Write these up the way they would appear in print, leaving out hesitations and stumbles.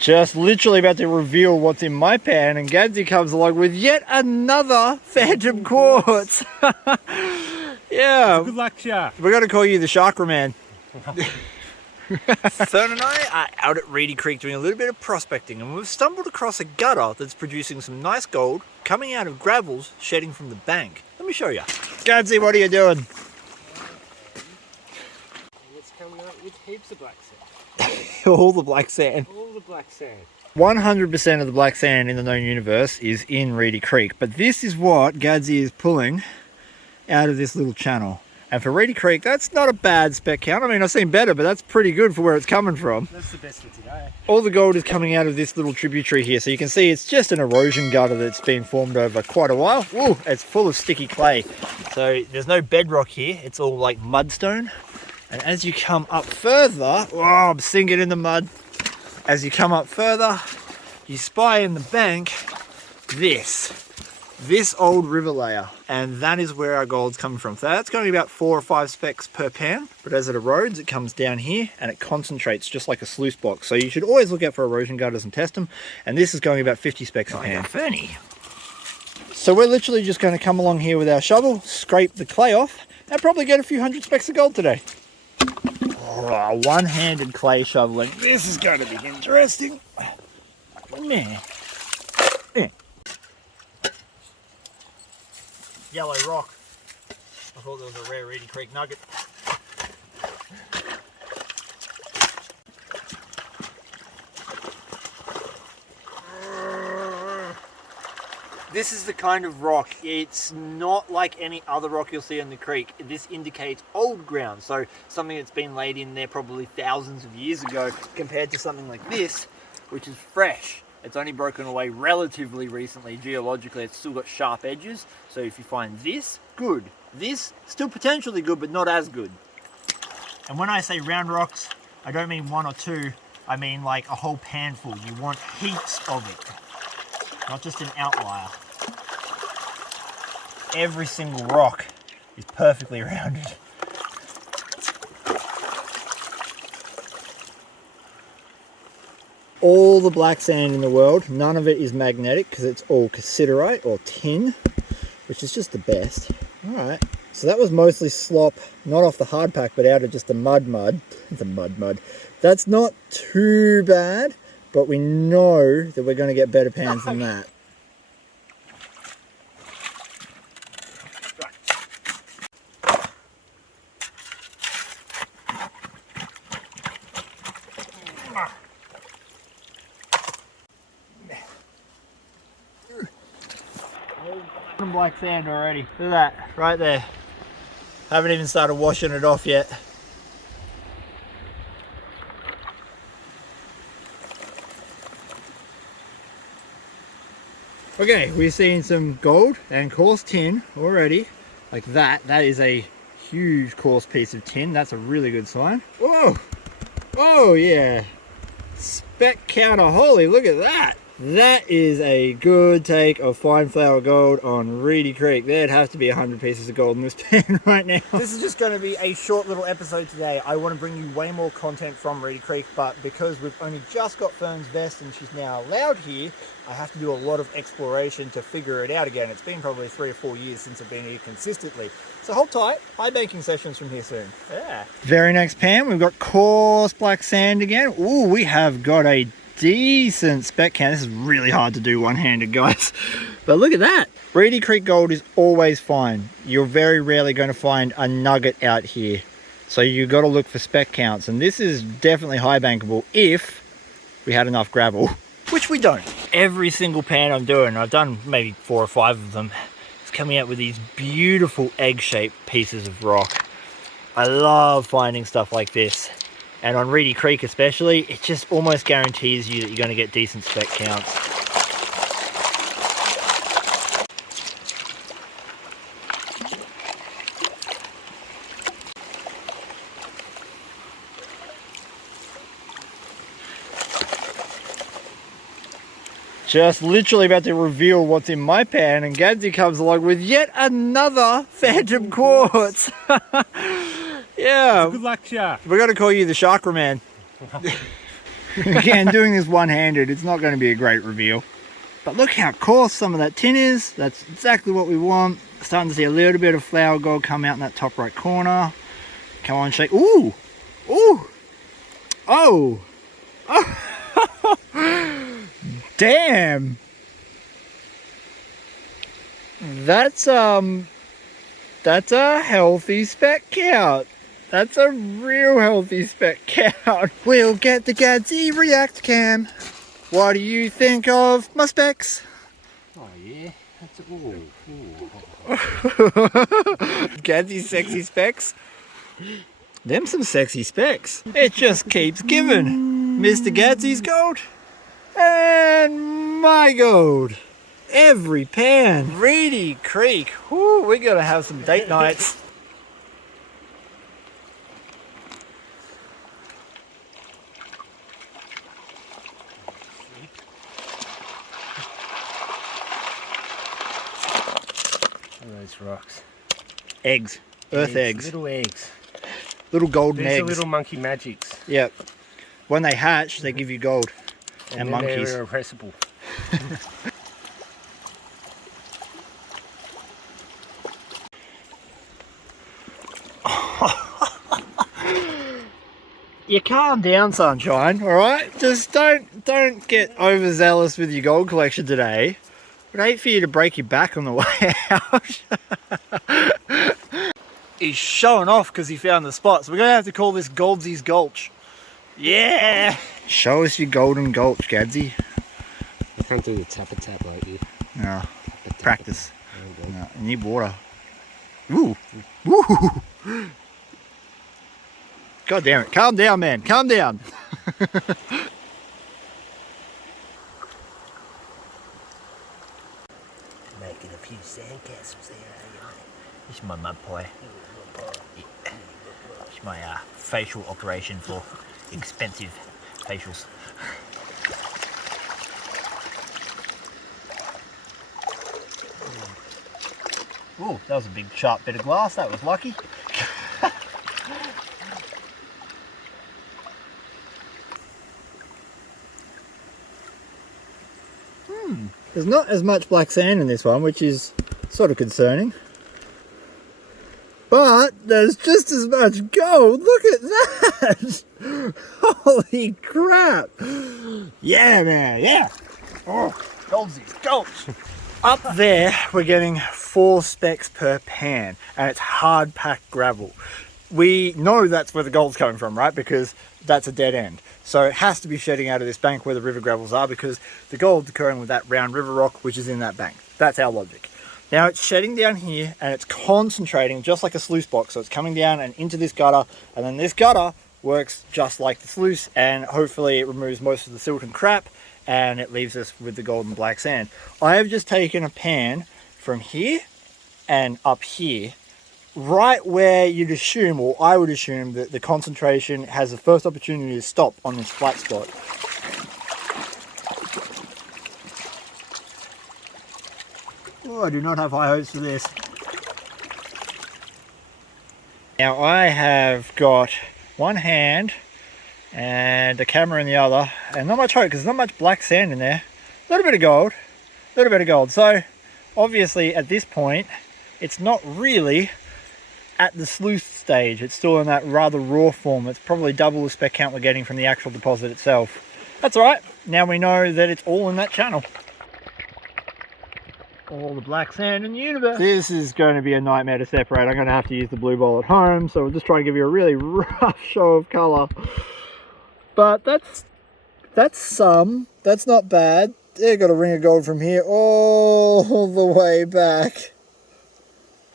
Just literally about to reveal what's in my pan, and Gadsy comes along with yet another phantom quartz. Yeah. Good luck, shark. We're going to call you the Sharkra Man. Fern and I are out at Reedy Creek doing a little bit of prospecting, and we've stumbled across a gutter that's producing some nice gold coming out of gravels shedding from the bank. Let me show you. Gadsy, what are you doing? It's coming up with heaps of black sand. All the black sand. All the black sand. 100% of the black sand in the known universe is in Reedy Creek, but this is what Gadsy is pulling out of this little channel. And for Reedy Creek, that's not a bad spec count. I mean, I've seen better, but that's pretty good for where it's coming from. That's the best for today. All the gold is coming out of this little tributary here, so you can see it's just an erosion gutter that's been formed over quite a while. Ooh, it's full of sticky clay. So there's no bedrock here, it's all like mudstone. And as you come up further, oh, I'm sinking in the mud. As you come up further, you spy in the bank this old river layer, and that is where our gold's coming from. So that's going to be about 4 or 5 specks per pan, but as it erodes, it comes down here and it concentrates just like a sluice box. So you should always look out for erosion gutters and test them, and this is going about 50 specks a pan. Fernie. So we're literally just going to come along here with our shovel, scrape the clay off, and probably get a few hundred specks of gold today. Oh, one-handed clay shoveling. This is going to be interesting. Man. Yeah. Yellow rock. I thought there was a rare Reedy Creek nugget. This is the kind of rock, it's not like any other rock you'll see in the creek. This indicates old ground, so something that's been laid in there probably thousands of years ago, compared to something like this, which is fresh. It's only broken away relatively recently. Geologically, it's still got sharp edges, so if you find this, good. This, still potentially good, but not as good. And when I say round rocks, I don't mean 1 or 2, I mean like a whole panful. You want heaps of it, not just an outlier. Every single rock is perfectly rounded. All the black sand in the world, none of it is magnetic because it's all cassiterite or tin, which is just the best. Alright, so that was mostly slop, not off the hard pack, but out of just the mud. The mud. That's not too bad, but we know that we're going to get better pans than that. Black sand already. Look at that, right there. Haven't even started washing it off yet. Okay, we're seeing some gold and coarse tin already. Like that. That is a huge coarse piece of tin. That's a really good sign. Whoa! Oh yeah! Spec counter, holy, look at that! That is a good take of fine flour gold on Reedy Creek. There'd have to be 100 pieces of gold in this pan right now. This is just going to be a short little episode today. I want to bring you way more content from Reedy Creek, but because we've only just got Fern's vest and she's now allowed here, I have to do a lot of exploration to figure it out again. It's been probably 3 or 4 years since I've been here consistently. So hold tight, high banking sessions from here soon. Yeah. Very next pan, we've got coarse black sand again. Ooh, we have got a decent spec count. This is really hard to do one-handed, guys, but look at that. Reedy Creek gold is always fine. You're very rarely going to find a nugget out here, so you got to look for spec counts, and this is definitely high bankable if we had enough gravel, which we don't. Every single pan I'm doing, I've done maybe 4 or 5 of them, is coming out with these beautiful egg-shaped pieces of rock. I love finding stuff like this. And on Reedy Creek especially, it just almost guarantees you that you're going to get decent spec counts. Just literally about to reveal what's in my pan, and Gadsy comes along with yet another phantom quartz. Yeah. Good luck, shark. We're going to call you the Sharkra Man. Again, doing this one-handed, it's not going to be a great reveal. But look how coarse some of that tin is. That's exactly what we want. Starting to see a little bit of flour gold come out in that top right corner. Come on, shake. Ooh! Ooh! Oh! Oh! Damn! That's a healthy speck count. That's a real healthy speck count. We'll get the Gadsy React Cam. What do you think of my specs? Oh yeah, that's ooh. Gadsy sexy specs. Them some sexy specs. It just keeps giving. Mr. Gadsy's gold and my gold. Every pan. Reedy Creek. Whoo, we gotta have some date nights. Those rocks. Eggs. Earth eggs. Little eggs. Little golden These eggs. are little monkey magics. Yep. When they hatch, they give you gold. And then monkeys. They're irrepressible. You calm down, sunshine, alright? Just don't get overzealous with your gold collection today. I'd hate for you to break your back on the way out. He's showing off because he found the spot, so we're going to have to call this Goldsy's Gulch. Yeah! Show us your golden gulch, Gadsy. I can't do the tap like you. No, Tap. practice. There we go. No, you need water. Ooh! Ooh! God damn it. Calm down, man. Calm down. Making a few sandcastles there, This is my mud pie. It's my facial operation for expensive facials. Oh, that was a big sharp bit of glass. That was lucky. There's not as much black sand in this one, which is sort of concerning. But there's just as much gold. Look at that! Holy crap! Yeah, man, yeah! Oh, Goldsy's Gulch! Up there, we're getting 4 specks per pan, and it's hard packed gravel. We know that's where the gold's coming from, right? Because that's a dead end. So it has to be shedding out of this bank where the river gravels are, because the gold's occurring with that round river rock, which is in that bank. That's our logic. Now it's shedding down here and it's concentrating just like a sluice box. So it's coming down and into this gutter, and then this gutter works just like the sluice, and hopefully it removes most of the silt and crap and it leaves us with the gold and black sand. I have just taken a pan from here and up here, right where you'd assume, or I would assume, that the concentration has the first opportunity to stop on this flat spot. Oh, I do not have high hopes for this. Now I have got one hand and a camera in the other, and not much hope because there's not much black sand in there. A little bit of gold, a little bit of gold. So obviously at this point, it's not really at the sleuth stage. It's still in that rather raw form. It's probably double the spec count we're getting from the actual deposit itself. That's all right. Now we know that it's all in that channel. All the black sand in the universe. This is going to be a nightmare to separate. I'm going to have to use the blue bowl at home, so we'll just try to give you a really rough show of colour. But that's some. That's not bad. Yeah, got a ring of gold from here all the way back.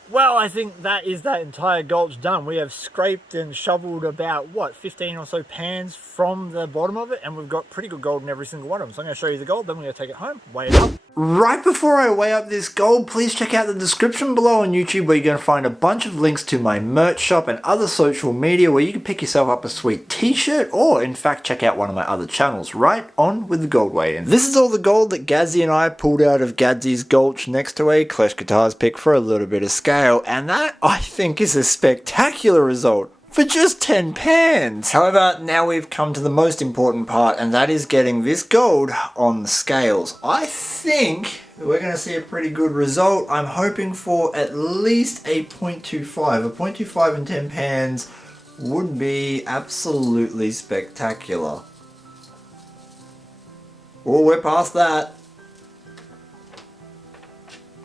Well, I think that is that entire gulch done. We have scraped and shoveled about, what, 15 or so pans from the bottom of it, and we've got pretty good gold in every single one of them. So I'm going to show you the gold, then we're going to take it home, weigh it up. Right before I weigh up this gold, please check out the description below on YouTube, where you're going to find a bunch of links to my merch shop and other social media where you can pick yourself up a sweet t-shirt, or in fact check out one of my other channels. Right on with the gold weigh-in. This is all the gold that Gadsy and I pulled out of Gadsy's Gulch next to a Clash Guitars pick for a little bit of scale, and that, I think, is a spectacular result for just 10 pans. However, now we've come to the most important part, and that is getting this gold on the scales. I think we're going to see a pretty good result. I'm hoping for at least a 0.25. A 0.25 in 10 pans would be absolutely spectacular. Oh, we're past that.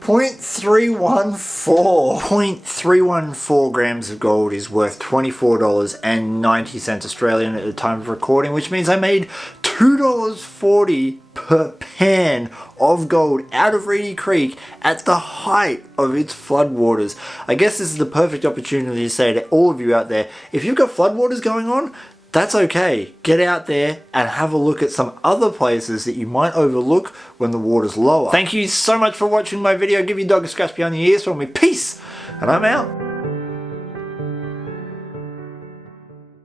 0.314. 0.314 grams of gold is worth $24.90 Australian at the time of recording, which means I made $2.40 per pan of gold out of Reedy Creek at the height of its floodwaters. I guess this is the perfect opportunity to say to all of you out there, if you've got floodwaters going on, that's okay. Get out there and have a look at some other places that you might overlook when the water's lower. Thank you so much for watching my video. Give your dog a scratch behind the ears for me. Peace! And I'm out.